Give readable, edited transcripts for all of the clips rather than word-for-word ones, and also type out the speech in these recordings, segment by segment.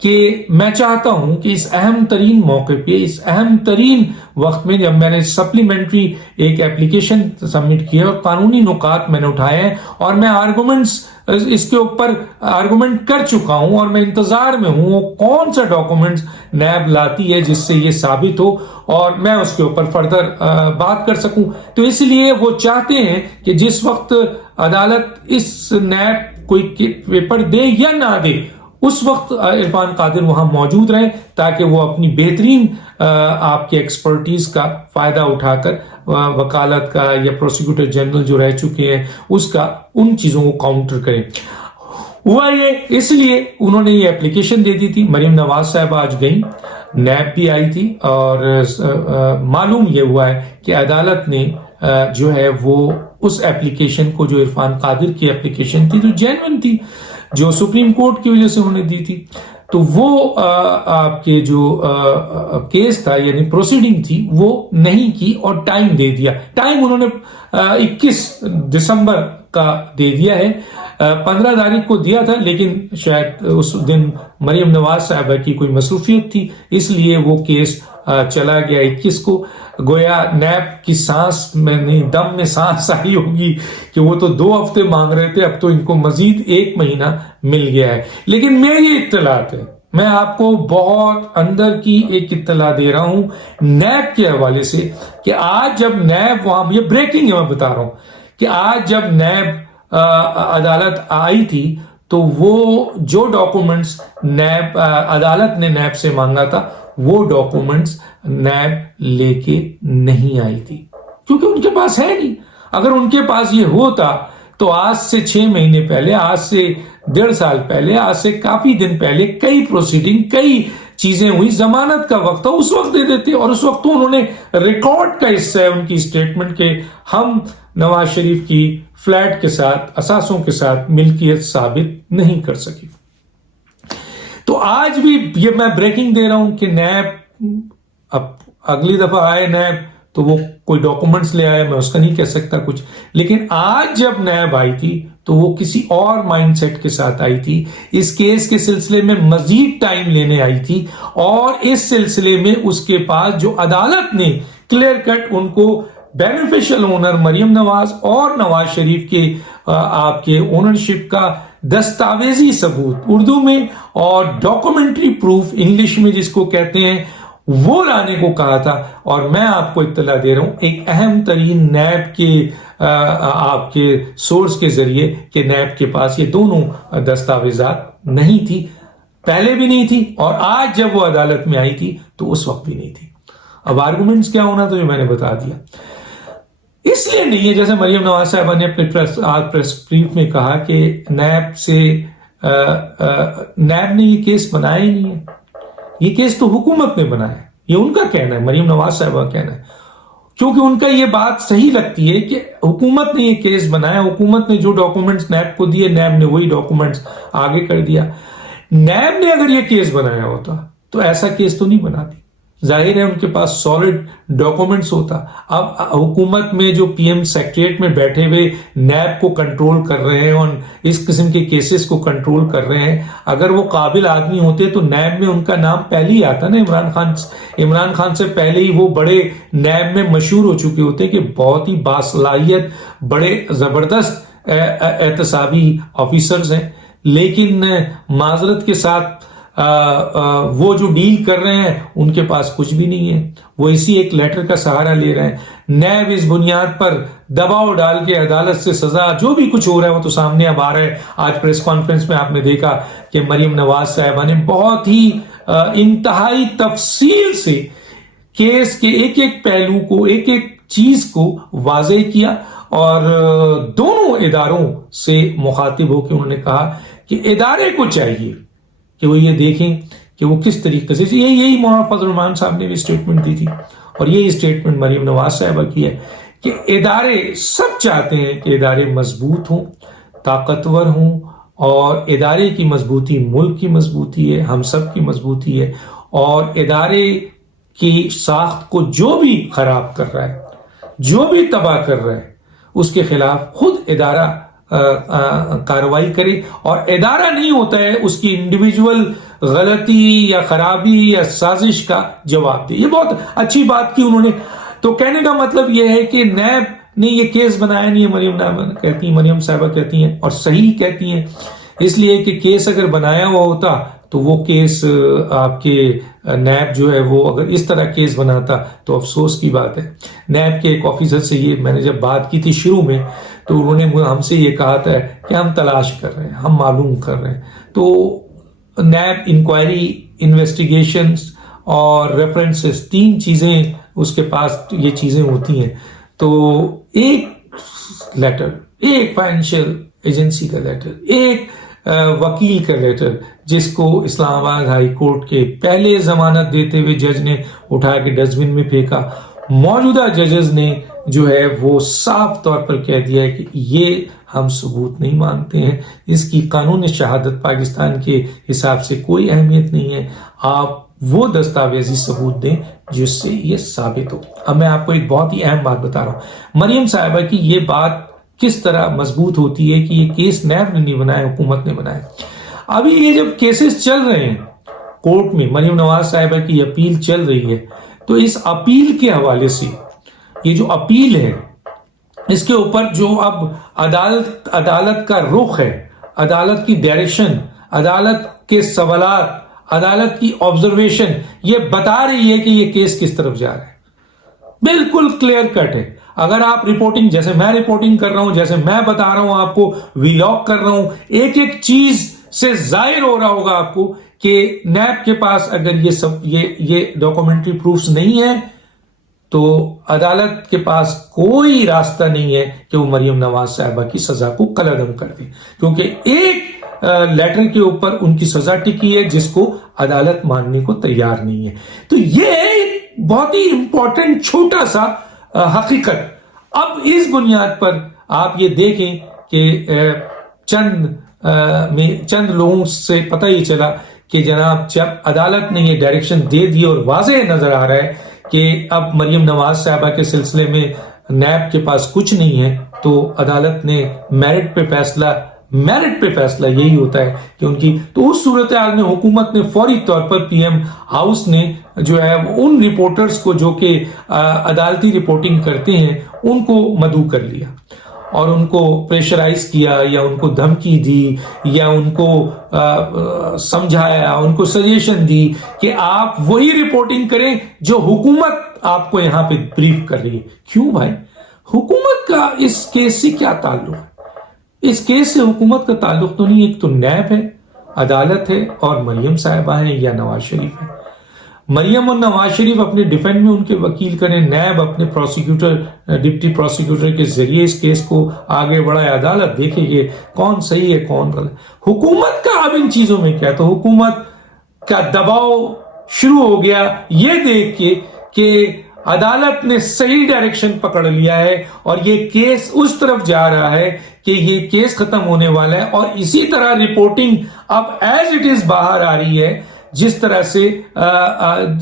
کہ میں چاہتا ہوں کہ اس اہم ترین موقع پہ، اس اہم ترین وقت میں، جب میں نے سپلیمنٹری ایک ایپلیکیشن سبمٹ کیا اور قانونی نکات میں نے اٹھائے ہیں اور میں آرگومنٹس اس کے اوپر آرگومنٹ کر چکا ہوں اور میں انتظار میں ہوں وہ کون سا ڈاکومنٹس نیب لاتی ہے جس سے یہ ثابت ہو اور میں اس کے اوپر فردر بات کر سکوں، تو اس لیے وہ چاہتے ہیں کہ جس وقت عدالت اس نیب کوئی پیپر دے یا نہ دے اس وقت عرفان قادر وہاں موجود رہے تاکہ وہ اپنی بہترین آپ کے ایکسپرٹیز کا فائدہ اٹھا کر وکالت کا یا پروسیکیوٹر جنرل جو رہ چکے ہیں اس کا ان چیزوں کو کاؤنٹر کریں۔ ہوا یہ اس لیے انہوں نے یہ اپلیکیشن دے دی تھی۔ مریم نواز صاحب آج گئیں، نیب بھی آئی تھی اور معلوم یہ ہوا ہے کہ عدالت نے جو ہے وہ اس اپلیکیشن کو، جو عرفان قادر کی اپلیکیشن تھی جو جینوئن تھی، جو سپریم کورٹ کی وجہ سے انہوں نے دی تھی، تو وہ آپ کے جو کیس تھا یعنی پروسیڈنگ تھی وہ نہیں کی اور ٹائم دے دیا۔ ٹائم انہوں نے 21 دسمبر کا دے دیا ہے، 15 تاریخ کو دیا تھا، لیکن شاید اس دن مریم نواز صاحبہ کی کوئی مصروفیت تھی اس لیے وہ کیس چلا گیا 21 کو۔ گویا نیب کی سانس میں نہیں، دم میں سانس آئی ہوگی کہ وہ تو 2 ہفتے مانگ رہے تھے، اب تو ان کو مزید 1 مہینہ مل گیا ہے۔ لیکن میری اطلاعات ہے، میں آپ کو بہت اندر کی ایک اطلاع دے رہا ہوں نیب کے حوالے سے کہ آج جب نیب وہاں، یہ بریکنگ ہے میں بتا رہا ہوں، کہ آج جب نیب عدالت آئی تھی تو وہ جو ڈاکومنٹس نیب عدالت نے نیب سے مانگا تھا وہ ڈاکومنٹس نیب لے کے نہیں آئی تھی، کیونکہ ان کے پاس ہے نہیں۔ اگر ان کے پاس یہ ہوتا تو آج سے 6 مہینے پہلے، آج سے 1.5 سال پہلے، آج سے کافی دن پہلے کئی پروسیڈنگ، کئی چیزیں ہوئی، ضمانت کا وقت تھا، اس وقت دے دیتے۔ اور اس وقت تو انہوں نے ریکارڈ کا حصہ ہے ان کی اسٹیٹمنٹ کے ہم نواز شریف کی فلیٹ کے ساتھ، اثاثوں کے ساتھ ملکیت ثابت نہیں کر سکی۔ تو آج بھی یہ میں بریکنگ دے رہا ہوں کہ نیب اب اگلی دفعہ آئے نیب تو وہ کوئی ڈاکومنٹس لے آئے، میں اس کا نہیں کہہ سکتا کچھ، لیکن آج جب نیب آئی تھی تو وہ کسی اور مائنڈ سیٹ کے ساتھ آئی تھی، اس کیس کے سلسلے میں مزید ٹائم لینے آئی تھی، اور اس سلسلے میں اس کے پاس جو عدالت نے کلیئر کٹ ان کو بینیفیشل اونر مریم نواز اور نواز شریف کے آپ کے اونرشپ کا دستاویزی ثبوت اردو میں اور ڈاکومنٹری پروف انگلش میں جس کو کہتے ہیں وہ لانے کو کہا تھا، اور میں آپ کو اطلاع دے رہا ہوں ایک اہم ترین نیب کے آپ کے سورس کے ذریعے کہ نیب کے پاس یہ دونوں دستاویزات نہیں تھی، پہلے بھی نہیں تھی اور آج جب وہ عدالت میں آئی تھی تو اس وقت بھی نہیں تھی۔ اب آرگومنٹس کیا ہونا تو یہ میں نے بتا دیا، اس لیے نہیں ہے جیسے مریم نواز صاحبہ نے اپنے پریس بریف میں کہا کہ نیب سے نیب نے یہ کیس بنایا ہی نہیں ہے، یہ کیس تو حکومت نے بنایا ہے، یہ ان کا کہنا ہے، مریم نواز صاحبہ کا کہنا ہے، کیونکہ ان کا یہ بات صحیح لگتی ہے کہ حکومت نے یہ کیس بنایا، حکومت نے جو ڈاکومنٹس نیب کو دیے نیب نے وہی ڈاکومنٹس آگے کر دیا۔ نیب نے اگر یہ کیس بنایا ہوتا تو ایسا کیس تو نہیں بناتی، ظاہر ہے ان کے پاس سالڈ ڈاکومنٹس ہوتا۔ اب حکومت میں جو پی ایم سیکریٹریٹ میں بیٹھے ہوئے نیب کو کنٹرول کر رہے ہیں اور اس قسم کے کیسز کو کنٹرول کر رہے ہیں، اگر وہ قابل آدمی ہوتے تو نیب میں ان کا نام پہلے ہی آتا نا، عمران خان سے پہلے ہی وہ بڑے نیب میں مشہور ہو چکے ہوتے کہ بہت ہی باصلاحیت بڑے زبردست احتسابی آفیسرز ہیں، لیکن معذرت کے ساتھ وہ جو ڈیل کر رہے ہیں ان کے پاس کچھ بھی نہیں ہے، وہ اسی ایک لیٹر کا سہارا لے رہے ہیں۔ نیب اس بنیاد پر دباؤ ڈال کے عدالت سے سزا جو بھی کچھ ہو رہا ہے وہ تو سامنے اب آ رہا ہے۔ آج پریس کانفرنس میں آپ نے دیکھا کہ مریم نواز صاحبہ نے بہت ہی انتہائی تفصیل سے کیس کے ایک ایک پہلو کو، ایک ایک چیز کو واضح کیا، اور دونوں اداروں سے مخاطب ہو کے انہوں نے کہا کہ ادارے کو چاہیے کہ وہ یہ دیکھیں کہ وہ کس طریقے سے، یہی مولانا فضل الرحمان صاحب نے بھی اسٹیٹمنٹ دی تھی اور یہی اسٹیٹمنٹ مریم نواز صاحبہ کی ہے کہ ادارے سب چاہتے ہیں کہ ادارے مضبوط ہوں، طاقتور ہوں، اور ادارے کی مضبوطی ملک کی مضبوطی ہے، ہم سب کی مضبوطی ہے، اور ادارے کی ساخت کو جو بھی خراب کر رہا ہے، جو بھی تباہ کر رہا ہے، اس کے خلاف خود ادارہ کارروائی کرے، اور ادارہ نہیں ہوتا ہے اس کی انڈیویجول غلطی یا خرابی یا سازش کا جواب دے. یہ بہت اچھی بات کی انہوں نے. تو کہنے کا مطلب یہ ہے کہ نیب نے یہ کیس بنایا نہیں ہے. مریم صاحبہ کہتی ہیں اور صحیح کہتی ہیں، اس لیے کہ کیس اگر بنایا ہوا ہوتا تو وہ کیس آپ کے نیب جو ہے وہ اگر اس طرح کیس بناتا تو افسوس کی بات ہے. نیب کے ایک آفیسر سے یہ میں نے جب بات کی تھی شروع میں تو انہوں نے ہم سے یہ کہا تھا کہ ہم تلاش کر رہے ہیں، ہم معلوم کر رہے ہیں. تو نیب انکوائری، انویسٹیگیشنز اور ریفرنسز، 3 چیزیں اس کے پاس یہ چیزیں ہوتی ہیں. تو ایک لیٹر، ایک فائنینشیل ایجنسی کا لیٹر، ایک وکیل کا لیٹر جس کو اسلام آباد ہائی کورٹ کے پہلے ضمانت دیتے ہوئے جج نے اٹھا کے ڈسٹ بن میں پھینکا. موجودہ ججز نے جو ہے وہ صاف طور پر کہہ دیا ہے کہ یہ ہم ثبوت نہیں مانتے ہیں، اس کی قانون شہادت پاکستان کے حساب سے کوئی اہمیت نہیں ہے، آپ وہ دستاویزی ثبوت دیں جس سے یہ ثابت ہو. اب میں آپ کو ایک بہت ہی اہم بات بتا رہا ہوں. مریم صاحبہ کی یہ بات کس طرح مضبوط ہوتی ہے کہ یہ کیس نیب نے نہیں بنایا، حکومت نے بنایا. ابھی یہ جب کیسز چل رہے ہیں کورٹ میں، مریم نواز صاحبہ کی اپیل چل رہی ہے، تو اس اپیل کے حوالے سے یہ جو اپیل ہے اس کے اوپر جو اب عدالت کا رخ ہے، عدالت کی ڈائریکشن، عدالت کے سوالات، عدالت کی آبزرویشن یہ بتا رہی ہے کہ یہ کیس کس طرف جا رہا ہے. بالکل کلیئر کٹ ہے. اگر آپ رپورٹنگ، جیسے میں رپورٹنگ کر رہا ہوں، جیسے میں بتا رہا ہوں آپ کو، ویلاگ کر رہا ہوں، ایک ایک چیز سے ظاہر ہو رہا ہوگا آپ کو کہ نیب کے پاس اگر یہ ڈاکومنٹری پروفز نہیں ہے تو عدالت کے پاس کوئی راستہ نہیں ہے کہ وہ مریم نواز صاحبہ کی سزا کو کالعدم کر دے، کیونکہ ایک لیٹر کے اوپر ان کی سزا ٹکی ہے جس کو عدالت ماننے کو تیار نہیں ہے. تو یہ بہت ہی امپورٹنٹ چھوٹا سا حقیقت. اب اس بنیاد پر آپ یہ دیکھیں کہ چند لوگوں سے پتہ ہی چلا کہ جناب جب عدالت نے یہ ڈائریکشن دے دی اور واضح نظر آ رہا ہے کہ اب مریم نواز صاحبہ کے سلسلے میں نیب کے پاس کچھ نہیں ہے، تو عدالت نے میرٹ پہ فیصلہ یہی ہوتا ہے کہ ان کی، تو اس صورتحال میں حکومت نے فوری طور پر پی ایم ہاؤس نے جو ہے ان رپورٹرز کو جو کہ عدالتی رپورٹنگ کرتے ہیں ان کو مدعو کر لیا اور ان کو پریشرائز کیا یا ان کو دھمکی دی یا ان کو سمجھایا، ان کو سجیشن دی کہ آپ وہی رپورٹنگ کریں جو حکومت آپ کو یہاں پہ بریف کر رہی ہے. کیوں بھائی؟ حکومت کا اس کیس سے کیا تعلق ہے؟ اس کیس سے حکومت کا تعلق تو نہیں. ایک تو نیب ہے، عدالت ہے، اور مریم صاحبہ ہیں یا نواز شریف ہے. مریم اور نواز شریف اپنے ڈیفینڈ میں ان کے وکیل کریں، نیب اپنے ڈپٹی پروسیکیوٹر کے ذریعے اس کیس کو آگے بڑھائے، عدالت دیکھے کہ کون صحیح ہے کون غلط. حکومت کا اب ان چیزوں میں کیا؟ تو حکومت کا دباؤ شروع ہو گیا یہ دیکھ کے کہ عدالت نے صحیح ڈائریکشن پکڑ لیا ہے اور یہ کیس اس طرف جا رہا ہے کہ یہ کیس ختم ہونے والا ہے. اور اسی طرح رپورٹنگ اب ایز اٹ از باہر آ رہی ہے. جس طرح سے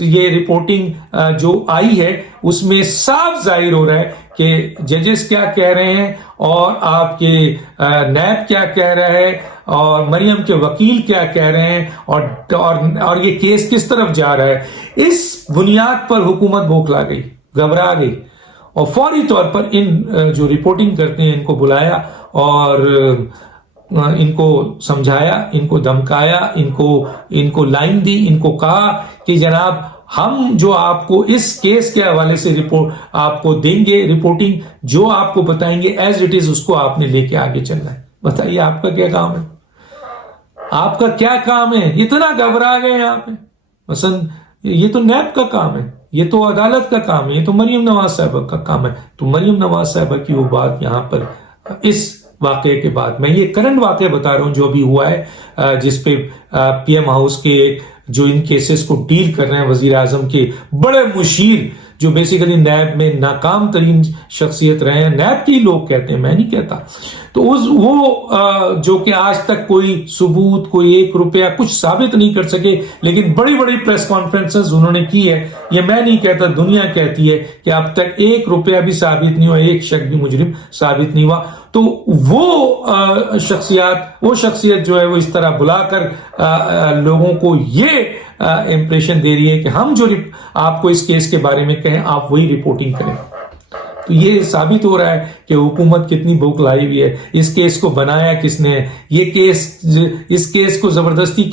یہ رپورٹنگ جو آئی ہے اس میں صاف ظاہر ہو رہا ہے کہ ججز کیا کہہ رہے ہیں اور آپ کے نیب کیا کہہ رہا ہے اور مریم کے وکیل کیا کہہ رہے ہیں اور یہ کیس کس طرف جا رہا ہے. اس بنیاد پر حکومت بوکھلا گئی، گھبرا گئی اور فوری طور پر ان جو رپورٹنگ کرتے ہیں ان کو بلایا اور ان کو سمجھایا، ان کو دھمکایا، ان کو لائن دی، ان کو کہا کہ جناب ہم جو آپ کو اس کیس کے حوالے سے رپورٹ آپ کو دیں گے، رپورٹنگ جو آپ کو بتائیں گے ایز اٹ از اس کو آپ نے لے کے آگے چلنا ہے. بتائیے آپ کا کیا کام ہے؟ آپ کا کیا کام ہے؟ اتنا گھبرا گئے یہاں پہ. مثلا یہ تو نیب کا کام ہے، یہ تو عدالت کا کام ہے، یہ تو مریم نواز صاحبہ کا کام ہے. تو مریم نواز صاحبہ کی وہ بات یہاں پر اس واقعے کے بعد، میں یہ کرنٹ واقعہ بتا رہا ہوں جو بھی ہوا ہے، جس پہ پی ایم ہاؤس کے جو ان کیسز کو ڈیل کر رہے ہیں وزیر اعظم کے بڑے مشیر جو بیسیکلی نیب میں ناکام ترین شخصیت رہے ہیں، نیب کے لوگ کہتے ہیں، میں نہیں کہتا، تو وہ جو کہ آج تک کوئی ثبوت، کوئی 1 روپیہ کچھ ثابت نہیں کر سکے، لیکن بڑی بڑی پریس کانفرنسز انہوں نے کی ہے، یہ میں نہیں کہتا، دنیا کہتی ہے کہ اب تک 1 روپیہ بھی ثابت نہیں ہوا، ایک شخص بھی مجرم ثابت نہیں ہوا. تو وہ شخصیت جو ہے وہ اس طرح بلا کر لوگوں کو یہ امپریشن دے رہی ہے کہ ہم جو آپ کو اس کیس کے بارے میں کہیں آپ وہی رپورٹنگ کریں. تو یہ ثابت ہو رہا ہے کہ حکومت کتنی بوکھلائی ہوئی ہے. اس کیس کو بنایا کس نے، اس کیس کو زبردستی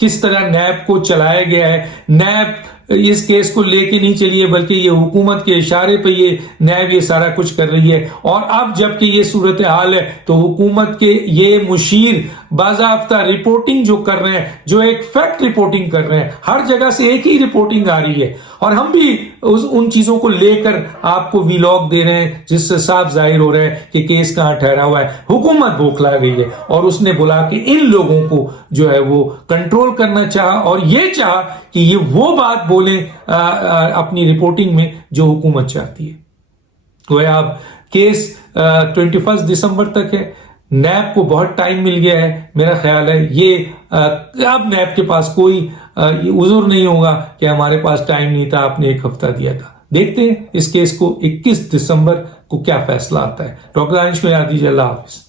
کس طرح نیب کو چلایا گیا ہے. نیب اس کیس کو لے کے نہیں چلیے، بلکہ یہ حکومت کے اشارے پہ یہ نیب یہ سارا کچھ کر رہی ہے. اور اب جب کہ یہ صورتحال ہے تو حکومت کے یہ مشیر باضابطہ رپورٹنگ جو کر رہے ہیں، جو ایک فیکٹ رپورٹنگ کر رہے ہیں، ہر جگہ سے ایک ہی رپورٹنگ آ رہی ہے، اور ہم بھی ان چیزوں کو لے کر آپ کو ویلاگ دے رہے ہیں، جس سے صاف ظاہر ہو رہا ہے کہ کیس کہاں ٹھہرا ہوا ہے. حکومت بوکھلا گئی ہے، اور اس نے بلا کے ان لوگوں کو جو ہے وہ کنٹرول کرنا چاہا، اور یہ چاہا کہ یہ وہ بات بولیں اپنی رپورٹنگ میں جو حکومت چاہتی ہے. وہ اب کیس 21 دسمبر تک ہے. نیب کو بہت ٹائم مل گیا ہے، میرا خیال ہے یہ اب نیب کے پاس کوئی عذر نہیں ہوگا کہ ہمارے پاس ٹائم نہیں تھا، آپ نے 1 ہفتہ دیا تھا. دیکھتے ہیں اس کیس کو 21 دسمبر کو کیا فیصلہ آتا ہے. ڈاکٹر دانش کو یاد دیجیے. اللہ حافظ.